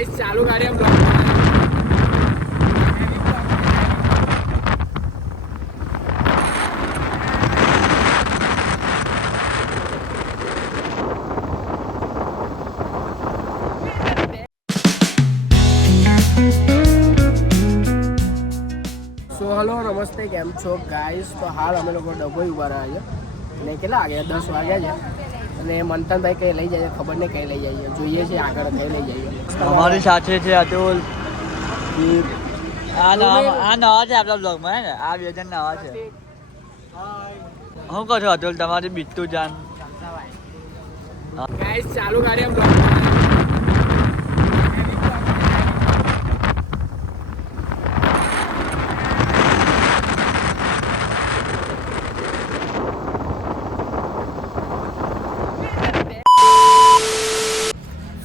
Guys चालू गाड़ी हम સો હલો નમસ્તે કેમ છો ગાઈસ તો હાલ અમે લોકો ડભોઈ ઉભા રહ્યા છે અને કેટલા વાગ્યા 10 વાગ્યા છે અને મંથનભાઈ કઈ લઈ જાય ખબર નહીં કઈ લઈ જઈએ જોઈએ છે આગળ કઈ લઈ જઈએ અમારી સાથે છે અતુલ આ નવા છે આપણા બ્લોગમાં હે ને આ બે જણ નવા છે હું કહો છો અતુલ તમારી બીટુ જાન ગાઈસ ચાલુ ગાડી हम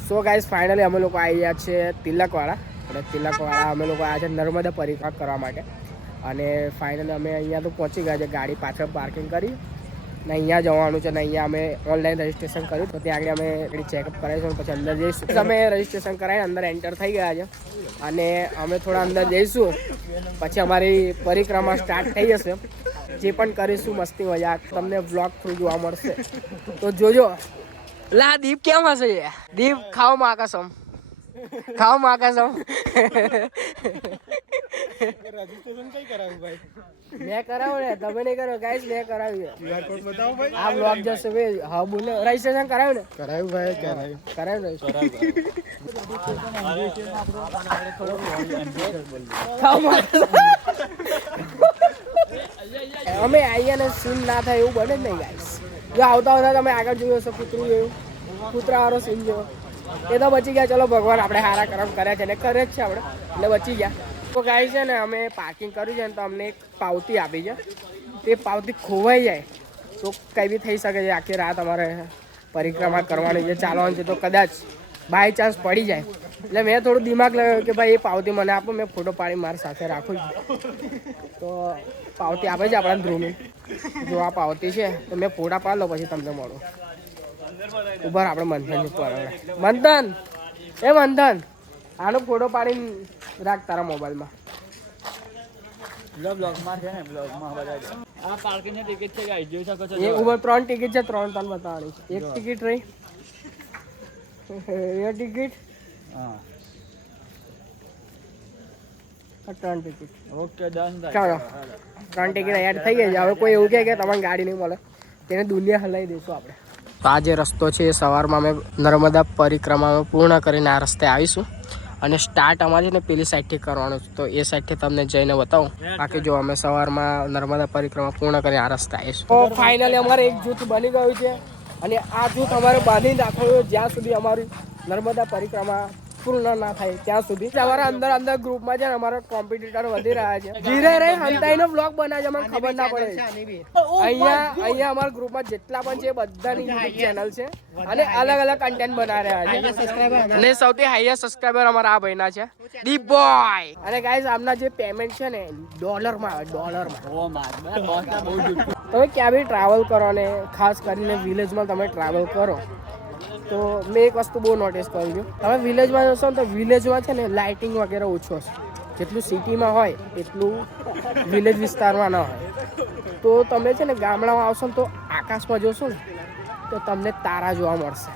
સો ગાઈસ ફાઇનલી અમે લોકો આવી ગયા છે તિલકવાડા અને તિલકવાડા અમે લોકો આવ્યા છે નર્મદા પરિક્રમા કરવા માટે અને ફાઇનલી અમે અહીંયા તો પહોંચી ગયા છે ગાડી પાછળ પાર્કિંગ કરી ને અહીંયા જવાનું છે ને અહીંયા અમે ઓનલાઈન રજીસ્ટ્રેશન કર્યું તો ત્યાં આગળ અમે ચેકઅપ કરાવીશું પછી અંદર જઈશું અમે રજીસ્ટ્રેશન કરાવીને અંદર એન્ટર થઈ ગયા છે અને અમે થોડા અંદર જઈશું પછી અમારી પરિક્રમા સ્ટાર્ટ થઈ જશે જે પણ કરીશું મસ્તી મજાક તમને વ્લોગ થ્રુ જોવા મળશે તો જોજો લા દીપ કેમ હશે દીપ ખાઓ માં કસમ રજીસ્ટ્રેશન કઈ કરાવ્યું ભાઈ? મેં કરાવ્યું ને તમે નહીં કરો ગાઈસ મેં કરાવ્યું QR કોડ બતાવો ભાઈ. આ બ્લોગ જશે બે હા બોલે રજીસ્ટ્રેશન કરાવ્યું ને કરાવ્યું ભાઈ કરાવ્યું. કરાવ્યું ખાઓ માં અમે આવીએ ને સીન ના થાય એવું બને જ નહીં ગાઈસ જો આવતા આવતા તમે આગળ જોયો હશો કૂતરું જોયું કૂતરાવાળો સીન જોયો એ તો બચી ગયા ચલો ભગવાન આપણે સારા કર્મ કર્યા છે ને કરે જ છે આપણે એટલે બચી ગયા તો ગાય છે ને અમે પાર્કિંગ કર્યું છે ને તો અમને એક પાવતી આપી છે તે પાવતી ખોવાઈ જાય તો કંઈ બી થઈ શકે છે આખી રાત અમારે પરિક્રમા કરવાની છે ચાલવાનું છે તો કદાચ બાય ચાન્સ પડી જાય એટલે મેં થોડું દિમાગ લગાવ્યું કે ભાઈ એ પાવતી મને આપો મેં ફોટો પાડી મારી સાથે રાખું તો પાવતી આપે છે આપણા ધ્રુવની જો આ પાવતી છે તો મેં ફોટા પાડી લો પછી તમને મળું ઉભા આપણે મંથન ઉપર મંથન એ મંથન આનો ફોટો પાડીને રાખ તારા મોબાઈલમાં બ્લોગમાં છે ને બ્લોગમાં બધા આ પાર્કિંગની ટિકિટ છે ગાઈસ જોઈ શકો છો એ ઉપર 3 ટિકિટ છે 3 બતાવવાની એક ટિકિટ રહી એ ટિકિટ હા 3 ટિકિટ ઓકે ડન ચાલો 3 ટિકિટ એડ થઈ ગઈ છે હવે કોઈ એવું કહે કે તમારી ગાડી નહીં મળે તેને દુનિયા હલાવી દઈશું આપણે તો આ જે રસ્તો છે એ સવારમાં અમે નર્મદા પરિક્રમામાં પૂર્ણ કરીને આ રસ્તે આવીશું અને સ્ટાર્ટ અમારે છે ને પેલી સાઈડથી કરવાનું છે તો એ સાઈડથી તમને જઈને બતાવું બાકી જો અમે સવારમાં નર્મદા પરિક્રમા પૂર્ણ કરીને આ રસ્તે આવીશું તો ફાઇનલી અમારે એક જૂથ બની ગયું છે અને આ જૂથ અમારે બાંધીને રાખવું જ્યાં સુધી અમારી નર્મદા પરિક્રમા પૂર્ણ ના થાય ત્યાં સુધી અમારા અંદર ગ્રુપમાં છે ને અમારા કોમ્પિટિટર વધી રહ્યા છે ધીરે રહી હંતાઈનો બ્લોગ બનાવે છે અમને ખબર ના પડે અહીંયા અમારા ગ્રુપમાં જેટલા પણ છે બધાની યુટ્યુબ ચેનલ છે અને અલગ અલગ કન્ટેન્ટ બનાવી રહ્યા છે અને સૌથી હાઈએસ્ટ સબસ્ક્રાઇબર અમારા આ ભાઈના છે દીપ બોય અને ગાઈસ આમના જે પેમેન્ટ છે ને ડોલરમાં આવે ડોલરમાં તમે ક્યાં બી ટ્રાવેલ કરો ને ખાસ કરીને વિલેજમાં તમે ટ્રાવેલ કરો તો મેં એક વસ્તુ બહુ નોટિસ કરી છે તમે વિલેજમાં જશો ને તો વિલેજમાં છે ને લાઇટિંગ વગેરે ઓછો છે જેટલું સિટીમાં હોય એટલું વિલેજ વિસ્તારમાં ના હોય તો તમે છે ને ગામડામાં આવશો ને તો આકાશમાં જોશો ને તો તમને તારા જોવા મળશે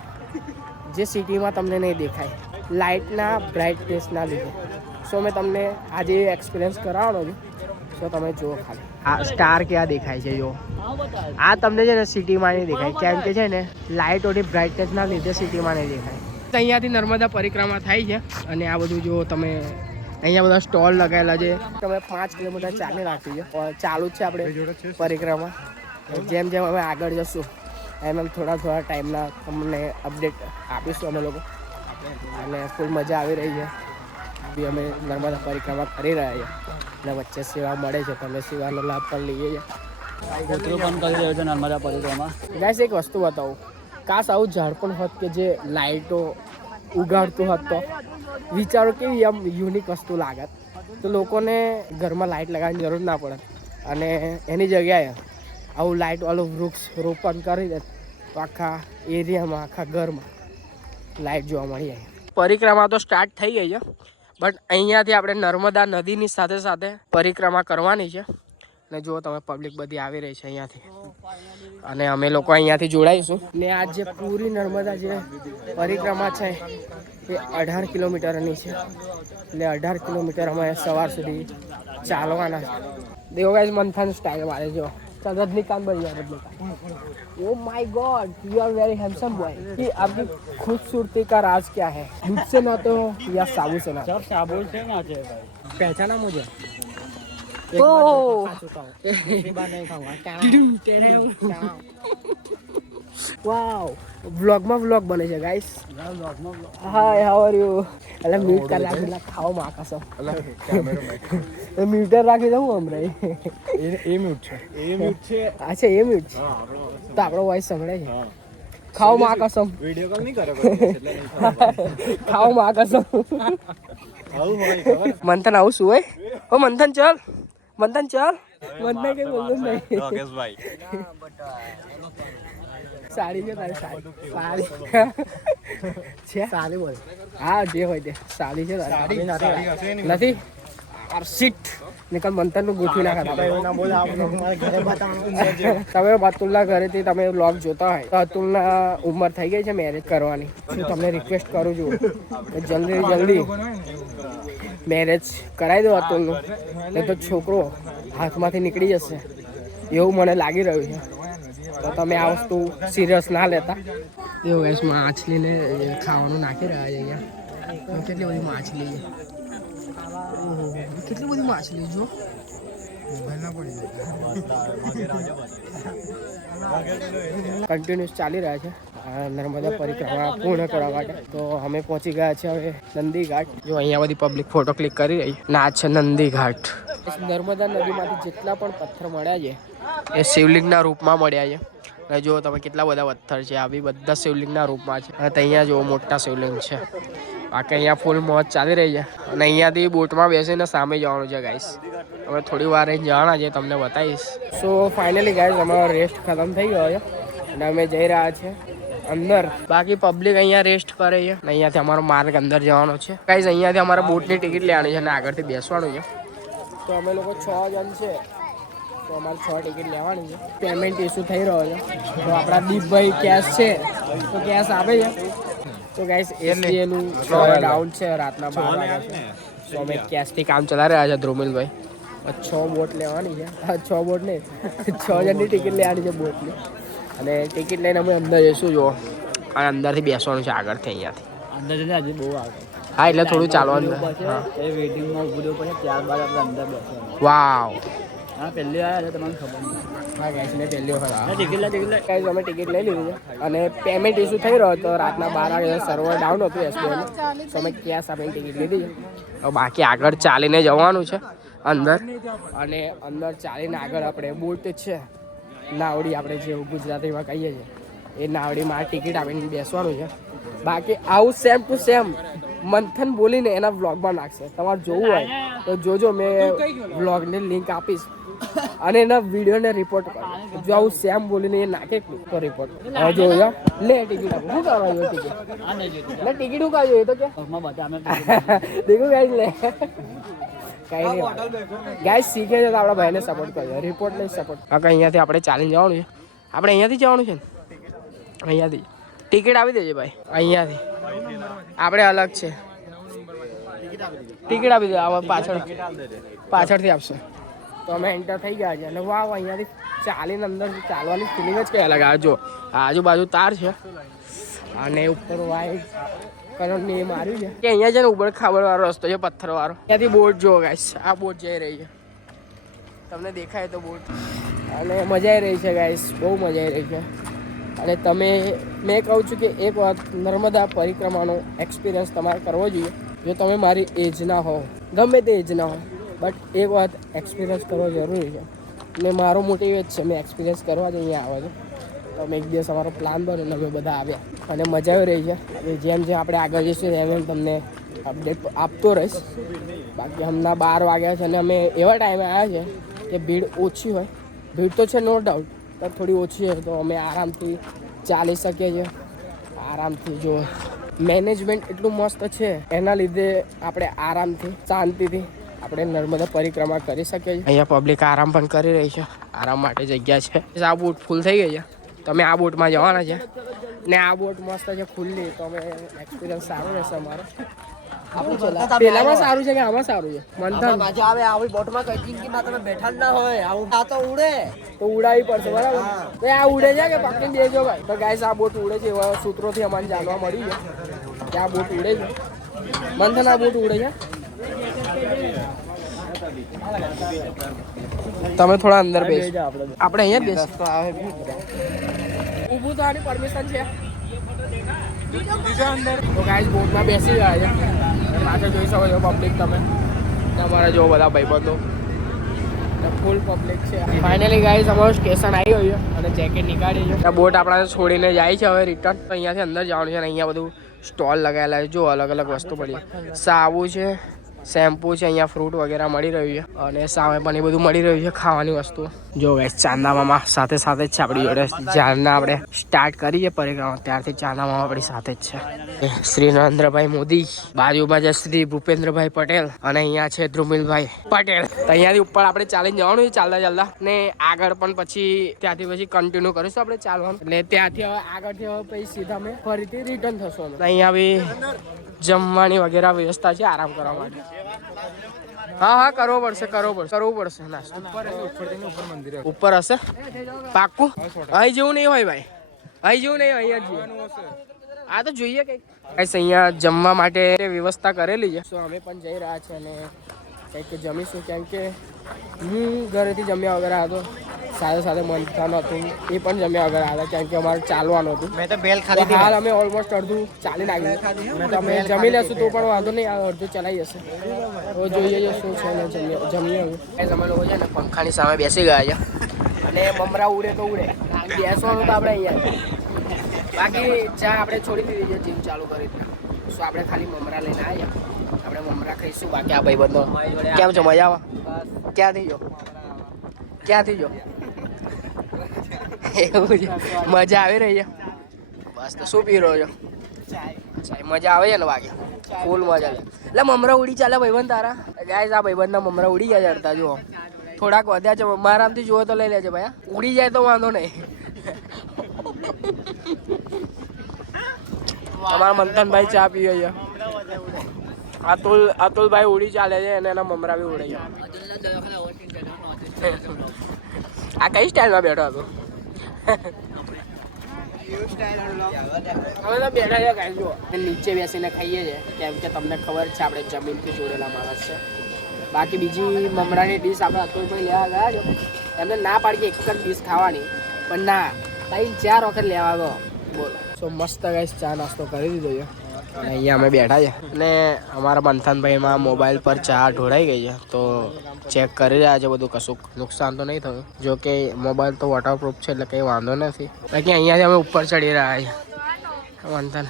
જે સિટીમાં તમને નહીં દેખાય લાઇટના બ્રાઇટનેસના લીધે સો મેં તમને આજે એક્સપિરિયન્સ કરાવવાનો છું સો તમે જુઓ ખાલી આ સ્ટાર ક્યાં દેખાય છે જો આ તમને છે ને સિટીમાં નહીં દેખાય કેમ કે છે ને લાઇટોની બ્રાઇટનેસના લીધે સિટીમાં નહીં દેખાય અહીંયાથી નર્મદા પરિક્રમા થાય છે અને આ બધું જો તમે અહીંયા બધા સ્ટોલ લગાવેલા છે તમે 5 કિલોમીટર ચાલી રાખ્યું છે ચાલુ જ છે આપણે પરિક્રમા જેમ જેમ અમે આગળ જશું એમ થોડા ટાઈમના તમને અપડેટ આપીશું અમે લોકો અને ફૂલ મજા આવી રહી છે બી અમે નર્મદા પરિક્રમા કરી રહ્યા છીએ અને વચ્ચે સેવા મળે છે તમે સેવાનો લાભ પણ લઈએ છીએ કૂતરું પણ કરી રહ્યો છે નર્મદા પરિક્રમા ગાઈસ એક વસ્તુ બતાવું કાશ આવું ઝાડ પણ હોત કે જે લાઇટો ઉગાડતું હોત તો વિચારો કેવી આમ યુનિક વસ્તુ લાગત તો લોકોને ઘરમાં લાઇટ લગાવવાની જરૂર ના પડે અને એની જગ્યાએ આવું લાઇટ વાળું વૃક્ષ રોપણ કરી દે તો આખા એરિયામાં આખા ઘરમાં લાઇટ જોવા મળી જાય પરિક્રમા તો સ્ટાર્ટ થઈ ગઈ છે, બટ અહીંયાથી આપણે નર્મદા નદીની સાથે સાથે પરિક્રમા કરવાની છે. અને જુઓ તમે પબ્લિક બધી આવી રહી છે અહીંયાથી, અને અમે લોકો અહીંયાથી જોડાઈશું. ને આ જે પૂરી નર્મદા જે પરિક્રમા છે એ 18 કિલોમીટરની છે, એટલે 18 કિલોમીટર અમે સવાર સુધી ચાલવાના છે. દેવો ગાઈસ મંથન સ્ટાઇલ મારે જો रजनीकांत बढ़िया Rajinikanth. Oh my god, you are very handsome boy. कि आपकी खूबसूरती का राज क्या है? दूध से नाते हो या साबुन से नाते? सब साबुन से नाते हैं भाई. पहचाना मुझे? वाओ, વ્લોગમાં વ્લોગ બને છે guys. Hi, how are you? એટલે મ્યુટ કરી રાખી ખાઓ માં આકાશ. એટલે મ્યુટર રાખી દઉં હમણાં. એ મ્યુટ છે. એ મ્યુટ છે. અચ્છા, એ મ્યુટ છે. તો આપણો વોઇસ સંભળાય છે. ખાઓ માં આકાશમ. વિડિયો કોલ નહીં કરે ખાઓ માં આકાશમ. આવું હોય ખબર. મંથન આવું શું હોય? ઓ મંથન ચાલ, મંથન ચાલ. મંથન કઈ બોલતો નહીં. યોગેશભાઈ સારી છે તારી સારી. છે સારી બોલ. હા, જે હોય તે સારી છે તારી. નથી આરસીટ નિકલ મંથન નું ગોઠવી નાખા. તમે અતુલના ઘરેથી તમે વ્લોગ જોતા હોય તો અતુલના ઉંમર થઈ ગઈ છે મેરેજ કરવાની. હું તમને રિક્વેસ્ટ કરું છું કે જલ્દી મેરેજ કરાવી દો અતુલનું, નહીં તો છોકરો હાથમાંથી નીકળી જશે એવું મને લાગી રહ્યું છે. તો તમે આ વસ્તુ સિરિયસ ના લેતા. એવું ગાઈસ માછલીને ખાવાનું નાખી રહ્યા છે અહીંયા. કેટલી બધી માછલી છે, કેટલી બધી માછલી જો. કન્ટિન્યુઅસ ચાલી રહ્યા છે નર્મદા પરિક્રમા પૂર્ણ કરવા માટે. તો અમે પહોંચી ગયા છે હવે નંદી ઘાટ. જો અહીંયા બધી પબ્લિક ફોટો ક્લિક કરી રહી. ના છે નંદી ઘાટ. નર્મદા નદીમાંથી જેટલા પણ પથ્થર મળ્યા છે એ શિવલિંગના રૂપમાં મળ્યા છે. અને જો તમે કેટલા બધા પથ્થર છે, આ બી બધા શિવલિંગના રૂપમાં છે. અને અહીંયા જો મોટા શિવલિંગ છે. બાકી અહીંયા ફૂલ મોજ ચાલી રહી છે. અને અહીંયાથી બોટમાં બેસીને સામે જવાનું છે ગાઈસ. હવે થોડી વાર અહીં જવાના છે, તમને બતાવીશ. સો ફાઇનલી ગાઈસ અમારો રેસ્ટ ખતમ થઈ ગયો છે અને અમે જઈ રહ્યા છીએ અંદર. બાકી પબ્લિક અહીંયા રેસ્ટ કરે છે. અહીંયાથી અમારો માર્ગ અંદર જવાનો છે ગાઈસ. અહીંયાથી અમારે બોટની ટિકિટ લેવાની છે અને આગળથી બેસવાનું છે. તો અમે લોકો 6 જણ છે, તો અમારે 6 ટિકિટ લેવાની છે. પેમેન્ટ ઇસ્યુ થઈ રહ્યો છે, તો આપણા દીપભાઈ કેશ છે તો કેશ આપે છે. તો ગાઈસ એસડીએનું ડાઉન છે, રાતના 12 વાગ્યા છે. તો અમે કેશથી કામ ચલાવી રહ્યા છે ધ્રુમિલભાઈ. 6 બોટ લેવાની છે. 6 બોટ નહીં, 6 જણની ટિકિટ લેવાની છે બોટની. અને ટિકિટ લઈને અમે અંદર જઈશું. જો અને અંદરથી બેસવાનું છે આગળથી અહીંયાથી. અંદર જઈને આજે બહુ આગળ. હા, એટલે થોડું ચાલવાનું. એ વેઇટિંગમાં ઊભું રહેવું પડે, ત્યારબાદ આપણે અંદર બેસવાનું. વાવ. હા, પહેલી વાર એટલે તમને ખબર નહીં. હા ગાઈસ, મેં પહેલી વખત ટિકિટ લે ગાઈસ અમે ટિકિટ લઈ લીધી છે. અને પેમેન્ટ ઇસ્યુ થઈ રહ્યો હતો રાતના 12 વાગે. સર્વર ડાઉન હતું એસબીઆઈનું, તો અમે કેશ આપીને ટિકિટ લીધી છે. તો બાકી આગળ ચાલીને જવાનું છે અંદર. અને અંદર ચાલીને આગળ આપણે બોટ છે, નાવડી આપણે જે ગુજરાતીમાં કહીએ છીએ, એ નાવડીમાં ટિકિટ આપીને બેસવાનું છે. બાકી આવું સેમ ટુ સેમ મંથન બોલીને એના વ્લોગમાં નાખશે. તમારે જોવું હોય તો જોજો, મેં વ્લોગની લિંક આપીશ અને એના વિડીયોને રિપોર્ટ કરો. જો આવું સેમ બોલીને એ નાખે તો રિપોર્ટ હવે જોજો. લે ટિકિટ આપો. શું કરવા જોઈએ ટિકિટ? લે ટિકિટ શું કરવા જોઈએ તો કે દેખો ગાઈસ. લે કઈ નહીં ગાઈસ, શીખે છે તો આપણા ભાઈને સપોર્ટ કરજો, રિપોર્ટ નહીં સપોર્ટ. હા, અહીંયાથી આપણે ચાલીને જવાનું છે. આપણે અહીંયાથી જવાનું છે ને, અહીંયાથી ટિકિટ આપી દેજે ભાઈ. અહીંયાથી આપણે અલગ છે, ટિકિટ આપી દે. હવે પાછળથી આપશે. તો અમે એન્ટર થઈ ગયા છે. અને વાવ, અહીંયાથી ચાલીને અંદર ચાલવાની ફિલિંગ જ કઈ અલગ આવે. જો આજુબાજુ તાર છે અને ઉપર વાઈટ કલરની માર્યું છે કે અહીંયા છે ને ઉબડ ખાબડ વાળો રસ્તો છે, પથ્થર વાળો. ત્યાંથી બોટ જો ગાઈસ, આ બોટ જઈ રહી છે, તમને દેખાય તો બોટ. અને મજા આવી રહી છે ગાઈસ, બહુ મજા આવી રહી છે. અને મેં કહું છું કે એક વાત, નર્મદા પરિક્રમાનો એક્સપિરિયન્સ તમારે કરવો જોઈએ. જો તમે મારી એજના હો, ગમે તે એજના હો, બટ એક વાત એક્સપિરિયન્સ કરવો જરૂરી છે. ને મારો મોટિવ જ છે, મેં એક્સપિરિયન્સ કરવા જ અહીંયા આવે છે. તો અમે એક દિવસ અમારો પ્લાન બન્યો અને અમે બધા આવ્યા અને મજા આવી રહી છે. જેમ જેમ આપણે આગળ જઈશું એમ એમ તમને અપડેટ આપતો રહીશ. બાકી હમણાં 12 વાગ્યા છે અને અમે એવા ટાઈમે આવ્યા છે કે ભીડ ઓછી હોય. ભીડ તો છે નો ડાઉટ, પણ થોડી ઓછી હોય તો અમે આરામથી ચાલી શકીએ છીએ. આરામથી જો મેનેજમેન્ટ એટલું મસ્ત છે, એના લીધે આપણે આરામથી શાંતિથી આપણે નર્મદા પરિક્રમા કરી શકીએ છીએ. અહીંયા પબ્લિક આરામ પણ કરી રહી છે, આરામ માટે જગ્યા છે. આ બોટ ફૂલ થઈ ગઈ છે, તમે આ બોટમાં જવાના છે ને આ બોટ મસ્ત છે ખુલ્લી, તો અમે એક્સપિરિયન્સ સારો રહેશે અમારો. પેલામાં સારું છે કે આમાં સારું છે? મંથન મજા આવે આવી બોટમાં કઈ જિંદગીમાં તમે બેઠા જ ના હોય, આવું આ તો ઉડે તો ઉડાવી પડશે બરાબર. તો આ ઉડે છે કે પકડી દેજો ભાઈ. તો ગાઈસ આ બોટ ઉડે છે, એવા સૂત્રોથી અમને જાણવા મળી છે કે આ બોટ ઉડે છે. મંથન આ બોટ ઉડે છે. તમે થોડા અંદર બેસ, આપણે અહીંયા જ બેસ. ઊભું થવાની પરમિશન છે? તો ગાઈસ બોટમાં બેસી ગયા છે. પાછળ જોઈ શકો છો પબ્લિક, તમે તમારા જો બધા ભાઈબંધો ફૂલ પબ્લિક છે. ફાઇનલી ગાઈસ અમારું સ્ટેશન આવી ગયું છે અને જેકેટ નીકાળી છે. બોટ આપણા છોડીને જાય છે હવે રિટર્ન. તો અહીંયાથી અંદર જવાનું છે અને અહીંયા બધું સ્ટોલ લગાવેલા છે. જો અલગ અલગ વસ્તુ પડી, સાબુ છે, શેમ્પૂ છે, અહીંયા ફ્રૂટ વગેરે મળી રહ્યું છે અને સામે પણ એ બધું મળી રહ્યું છે ખાવાની વસ્તુ. જો ગાઈસ ચાંદા મામા સાથે સાથે જ છે આપણી જોડે. જ્યારના આપણે સ્ટાર્ટ કરીએ પરિક્રમા ત્યારથી ચાંદા મામા આપણી સાથે જ છે. શ્રી નરેન્દ્રભાઈ મોદી, બાજુમાં છે શ્રી ભૂપેન્દ્રભાઈ પટેલ અને અહીંયા છે ધ્રુમિલભાઈ પટેલ. તો અહીંયાથી ઉપર આપણે ચાલીને જવાનું છે ચાલતા ચાલતા, ને આગળ પણ પછી ત્યાંથી પછી કન્ટિન્યુ કરીશું આપણે ચાલવાનું. એટલે ત્યાંથી હવે આગળથી હવે પછી સીધા અમે ફરીથી રિટર્ન થશું. અહીંયા બી જમવાની વગેરે વ્યવસ્થા છે આરામ કરવા માટે. હા કરવું પડશે નાસ્તો ઉપર હશે પાક્કું. અહીં જેવું નહીં હોય ભાઈ, અહીં જેવું નહીં, અહીંયા જ આ તો જોઈએ કંઈક. અહીંયા જમવા માટે વ્યવસ્થા કરેલી છે, તો અમે પણ જઈ રહ્યા છીએ અને કંઈક જમીશું. કેમ કે હું ઘરેથી જમ્યા વગર હતો, સાથે સાથે મંથન હતું એ પણ જમ્યા વગર હતા, કેમ કે અમારે ચાલવાનું હતું. મેં તો બેલ ખાધી. હાલ અમે ઓલમોસ્ટ અડધું ચાલી નાખ્યું. અમે જમી લેશું તો પણ વાંધો નહીં, અડધું ચલાવી જશે. તો જોઈએ શું છે ને જમીએ. અમે લોકો છે ને પંખાની સામે બેસી ગયા છે અને મમરા ઉડે તો ઉડે, બેસવાનું તો આપણે અહીંયા. બાકી ચા આપણે છોડી દીધી છે, જીમ ચાલુ કરી. શું આપણે ખાલી મમરા લઈને આવ્યા, આપણે મમરા ખાઈશું. બાકી આ ભાઈબંધો કેમ છે? મજા આવે? ક્યાંથી જો એવું છે, મજા આવી રહી છે બસ. તો શું પી રહ્યો છો? મજા આવે છે ને? બાકી ફૂલ મજા લે. એટલે મમરા ઉડી ચાલે ભાઈબંધ તારા? ગાઈસ આ ભાઈબંધના મમરા ઉડી ગયા ચડતા જુઓ, થોડાક વધ્યા છે. મારામથી જુઓ તો લઈ લેજે ભાઈ, ઉડી જાય તો વાંધો નહીં. અમારા મંથનભાઈ ચા પીવે છે. અતુલભાઈ ઉડી ચાલે છે અને એના મમરા બી ઉડે છે. આ કઈ સ્ટાઇલમાં બેઠો હતો? અમે તો બેઠા છે કાંઈ જુઓ, નીચે બેસીને ખાઈએ છીએ કેમ કે તમને ખબર છે આપણે જમીનથી જોડેલા માણસ છે. બાકી બીજી મમરાની ડીશ આપણે અતુલભાઈ લેવા ગયા છો, એમને ના પાડી એક જ ડીશ ખાવાની, પણ ના 3-4 વખત લેવા ગયો. બોલો. સો મસ્ત ગાઈસ ચા નાસ્તો કરી દીધો છે અને અહીંયા અમે બેઠા છે અને અમારા મંથનભાઈમાં મોબાઈલ પર ચા ઢોળાઈ ગઈ છે, તો ચેક કરી રહ્યા છે બધું. કશું નુકસાન તો નહીં થયું, જો કે મોબાઈલ તો વોટરપ્રૂફ છે એટલે કંઈ વાંધો નથી. બાકી અહીંયાથી અમે ઉપર ચડી રહ્યા છીએ. મંથન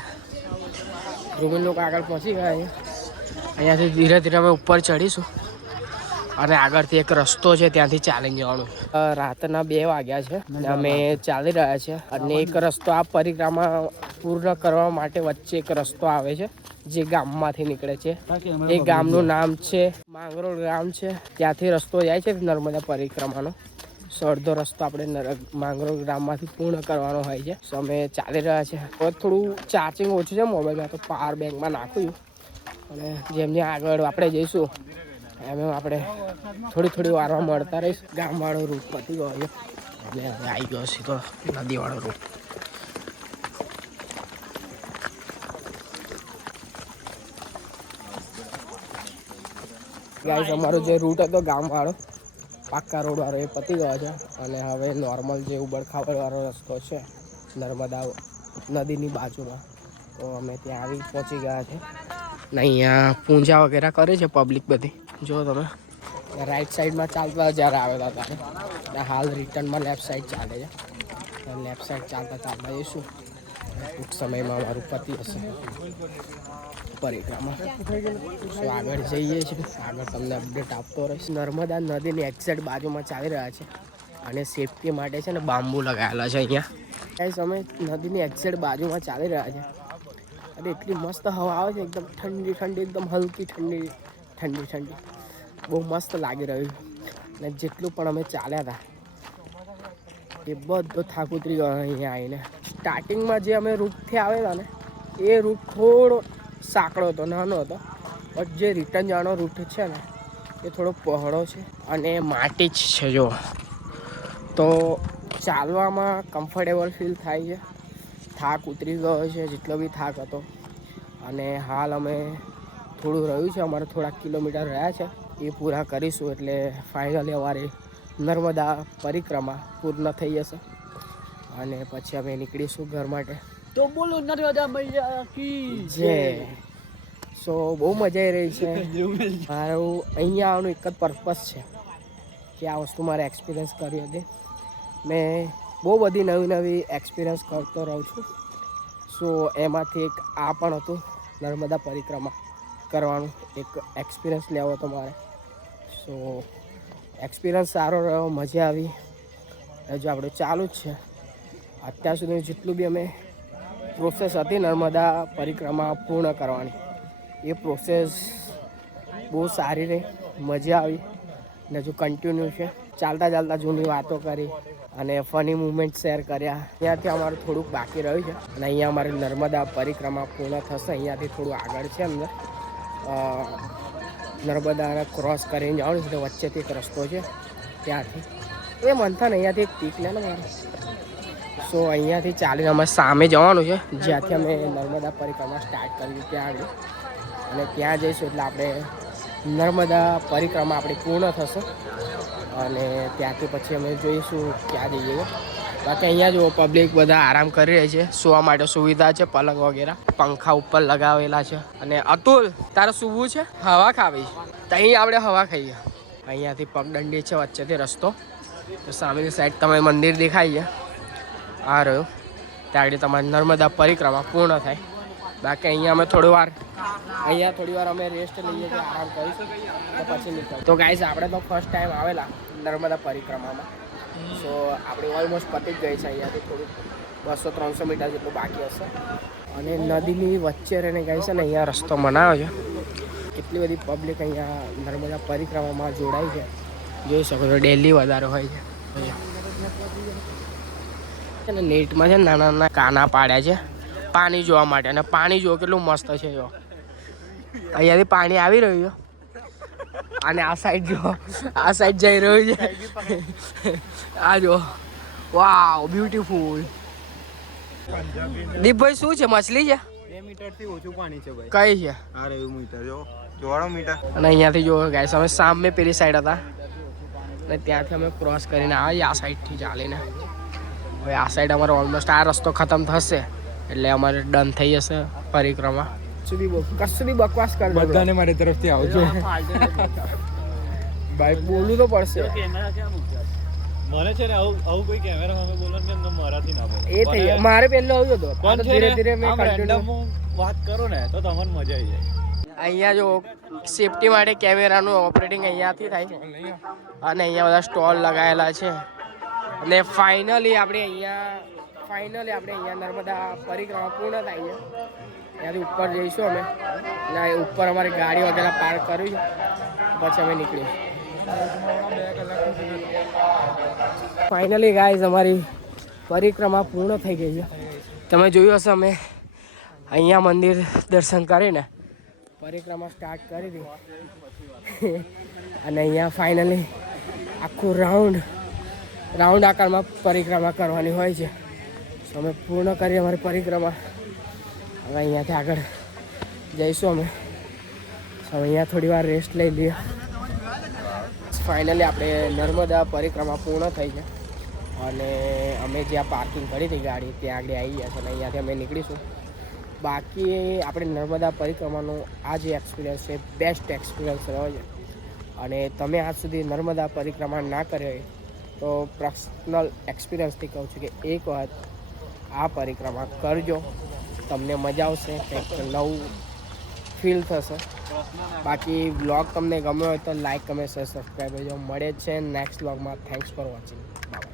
રૂબીન લોકો આગળ પહોંચી ગયા છે. અહીંયાથી ધીરે ધીરે અમે ઉપર ચડીશું અને આગળથી એક રસ્તો છે, ત્યાંથી ચાલીને જવાનું. રાતના 2 વાગ્યા છે અને અમે ચાલી રહ્યા છે અને એક રસ્તો આ પરિક્રમા પૂર્ણ કરવા માટે વચ્ચે એક રસ્તો આવે છે જે ગામમાંથી નીકળે છે. એ ગામનું નામ છે માંગરોળ ગામ છે. ત્યાંથી રસ્તો જાય છે નર્મદા પરિક્રમાનો. અડધો રસ્તો આપણે માંગરોળ ગામમાંથી પૂર્ણ કરવાનો હોય છે. તો અમે ચાલી રહ્યા છે. હવે થોડું ચાર્જિંગ ઓછું છે મોબાઈલમાં, તો પાવર બેંકમાં નાખ્યું અને જેમ જેમ આગળ આપણે જઈશું એમ આપણે થોડી વારમાં મળતા રહીશ. ગામવાળો રૂટ પતી ગયો છે એટલે હવે આવી ગયો સીધો નદીવાળો રૂટ. ગાઈસ અમારો જે રૂટ હતો ગામવાળો પાક્કા રોડ વાળો એ પતી ગયો છે અને હવે નોર્મલ જે ઉબડખાબડવાળો રસ્તો છે નર્મદા નદીની બાજુમાં, તો અમે ત્યાં આવી પહોંચી ગયા છે. ને અહીંયા પૂજા વગેરે કરે છે પબ્લિક બધી. જો તમે રાઈટ સાઈડમાં ચાલતા જ્યારે આવેલા હતા, હાલ રિટર્નમાં લેફ્ટ સાઈડ ચાલે છે. લેફ્ટ સાઈડ ચાલતા જઈશું. ટૂંક સમયમાં અમારું પતિ હશે પરિક્રમા. આગળ જઈએ છીએ, આગળ તમને અપડેટ આપતો રહીશ. નર્મદા નદીની એક્ઝેક્ટ બાજુમાં ચાલી રહ્યા છે અને સેફટી માટે છે ને બાંબુ લગાવેલા છે અહીંયા. ગાઈસ અમે નદીની એક્ઝેક્ટ બાજુમાં ચાલી રહ્યા છે અરે એટલી મસ્ત હવા આવે છે, એકદમ ઠંડી ઠંડી, એકદમ હલકી ઠંડી ઠંડી ઠંડી, બહુ મસ્ત લાગી રહ્યું. અને જેટલું પણ અમે ચાલ્યા હતા એ બધો થાક ઉતરી ગયો અહીંયા આવીને. સ્ટાર્ટિંગમાં જે અમે રૂટથી આવેલા ને એ રૂટ થોડો સાંકડો હતો, નાનો હતો, બટ જે રિટર્ન જવાનો રૂટ છે ને એ થોડો પહોળો છે અને માટી જ છે જો, તો ચાલવામાં કમ્ફર્ટેબલ ફીલ થાય છે. થાક ઉતરી ગયો છે જેટલો બી થાક હતો. અને હાલ અમે થોડું રહ્યું છે, અમારે થોડાક કિલોમીટર રહ્યા છે, એ પૂરા કરીશું એટલે ફાઇનલી અમારી નર્મદા પરિક્રમા પૂર્ણ થઈ જશે અને પછી અમે નીકળીશું ઘર માટે. તો બોલો નર્મદા મૈયા કી જે સો બહુ મજા આવી રહી છે. મારું અહીંયા આવવાનું એક જ પર્પઝ છે કે આ વસ્તુ મારે એક્સપિરિયન્સ કરી હતી. મેં બહુ બધી નવી નવી એક્સપિરિયન્સ કરતો રહું છું. સો એમાંથી એક આ પણ હતું, નર્મદા પરિક્રમા કરવાનું એક એક્સપિરિયન્સ લેવો હતો મારે. સો એક્સપિરિયન્સ સારો રહ્યો, મજા આવી. હજુ આપણે ચાલુ જ છે. અત્યાર સુધી જેટલું બી અમે પ્રોસેસ હતી નર્મદા પરિક્રમા પૂર્ણ કરવાની, એ પ્રોસેસ બહુ સારી રહી, મજા આવી. ને હજુ કન્ટિન્યુ છે. ચાલતા ચાલતા જૂની વાતો કરી અને ફની મુમેન્ટ શેર કર્યા. અહીંયાથી અમારું થોડુંક બાકી રહ્યું છે અને અહીંયા અમારી નર્મદા પરિક્રમા પૂર્ણ થશે. અહીંયાથી થોડું આગળ છે, અંદર નર્મદાને ક્રોસ કરીને જવાનું છે, વચ્ચેથી એક રસ્તો છે ત્યાંથી. એ મંથન અહીંયાથી એક પીક લે ને મારે. સો અહીંયાથી ચાલીને અમારે સામે જવાનું છે, જ્યાંથી અમે નર્મદા પરિક્રમા સ્ટાર્ટ કરી ત્યાં આગળ. અને ત્યાં જઈશું એટલે આપણે નર્મદા પરિક્રમા આપણી પૂર્ણ થશે અને ત્યાંથી પછી અમે જોઈશું ક્યાં જઈએ. બાકી અહીંયા જો પબ્લિક બધા આરામ કરી રહી છે, સુવા માટે સુવિધા છે, પલંગ વગેરે, પંખા ઉપર લગાવેલા છે. અને અતુલ, તારે સૂવું છે? હવા ખાવી છે? અહીં આપણે હવા ખાઈએ. અહીંયાથી પગદંડી છે, વચ્ચેથી રસ્તો. તો સામેની સાઈડ તમે મંદિર દેખાય છે, આ રહ્યું. ત્યાં આગળ તમારી નર્મદા પરિક્રમા પૂર્ણ થાય. બાકી અહીંયા અમે થોડી વાર અમે રેસ્ટ લઈએ છીએ, આરામ કરીશું તો પછી નીકળીએ. તો ગાઈઝ આપણે તો ફર્સ્ટ ટાઈમ આવેલા નર્મદા પરિક્રમામાં. સો આપણી ઓલમોસ્ટ પતી જ ગઈ છે. અહીંયાથી થોડુંક 200-300 મીટર જેટલું બાકી હશે. અને નદીની વચ્ચે રહીને ગાય છે ને અહીંયા રસ્તો બનાવ્યો છે. કેટલી બધી પબ્લિક અહીંયા નર્મદા પરિક્રમામાં જોડાય છે, જોઈ શકો છો. ડેલી વધારે હોય છે. અને નેટમાં છે ને નાના નાના કાના પાડ્યા છે પાણી જોવા માટે. અને પાણી જુઓ કેટલું મસ્ત છે. જો અહીંયાથી પાણી આવી રહ્યું છે અને આ સાઈડ જો, આ સાઈડ જઈ રહ્યું છે. આ જો, વાવ, બ્યુટીફુલ. દીપભાઈ શું છે? મછલી છે? 2 મીટરથી ઓછું પાણી છે ભાઈ. કઈ છે? આ રહ્યું મીટર, જો જોવાળો મીટર. અને અહીંયાથી જો ગાઈસ અમે સામે પેલી સાઈડ હતા અને ત્યાંથી અમે ક્રોસ કરીને આવ્યા આ સાઈડથી ચાલીને. હવે આ સાઈડ અમારો ઓલમોસ્ટ આ રસ્તો ખતમ થશે એટલે અમારે ડન થઈ જશે પરિક્રમા. કશું બી બકવાસ કર બધાને મારી તરફથી આવજો. ભાઈ બોલવું તો પડશે. કેમેરા ક્યાં મૂક્યા? મને છે ને આવું કોઈ કેમેરા સામે બોલો ને મારાથી ના બોલો. એ થઈ જાય. મારે પહેલો આવ્યો હતો, પણ ધીરે ધીરે મેં આમ કન્ટિન્યુ. random વાત કરો ને તો તમને મજા આવી જાય. અહીંયા જો સેફટી માટે કેમેરાનું ઓપરેટિંગ અહીંયાથી થાય છે અને અહીંયા બધા સ્ટોલ લગાવેલા છે. અને ફાઇનલી આપણે અહીંયા નર્મદા પરિક્રમા પૂર્ણ થાય છે. ત્યાંથી ઉપર જઈશું અમે. અને ઉપર અમારી ગાડી વગેરે પાર્ક કરવી છે, પછી અમે નીકળીશું. ફાઇનલી ગાઈઝ અમારી પરિક્રમા પૂર્ણ થઈ ગઈ છે. તમે જોયું હશે અમે અહીંયા મંદિર દર્શન કરીને પરિક્રમા સ્ટાર્ટ કરી હતી. અને અહીંયા ફાઇનલી આખું રાઉન્ડ આકારમાં પરિક્રમા કરવાની હોય છે. તો અમે પૂર્ણ કરી અમારી પરિક્રમા. હવે અહીંયાથી આગળ જઈશું અમે. અહીંયા થોડી વાર રેસ્ટ લઈ લઈએ. ફાઇનલી આપણે નર્મદા પરિક્રમા પૂર્ણ થઈ છે અને અમે જ્યાં પાર્કિંગ કરી હતી ગાડી ત્યાં આગળ આવી ગયા છે અને અહીંયાથી અમે નીકળીશું. બાકી આપણે નર્મદા પરિક્રમાનો આ જે એક્સપિરિયન્સ છે બેસ્ટ એક્સપિરિયન્સ રહ્યો છે. અને તમે આજ સુધી નર્મદા પરિક્રમા ના કરી હોય તો પર્સનલ એક્સપિરિયન્સથી કહું છું કે એક વખત આ પરિક્રમા કરજો, તમને મજા આવશે, કંઈક નવું ફીલ થશે. બાકી વ્લોગ તમને ગમ્યો હોય તો લાઈક, કમેન્ટ, શેર, સબસ્ક્રાઈબ કરજો. મળે છે નેક્સ્ટ વ્લોગમાં. Thanks for watching. બાય.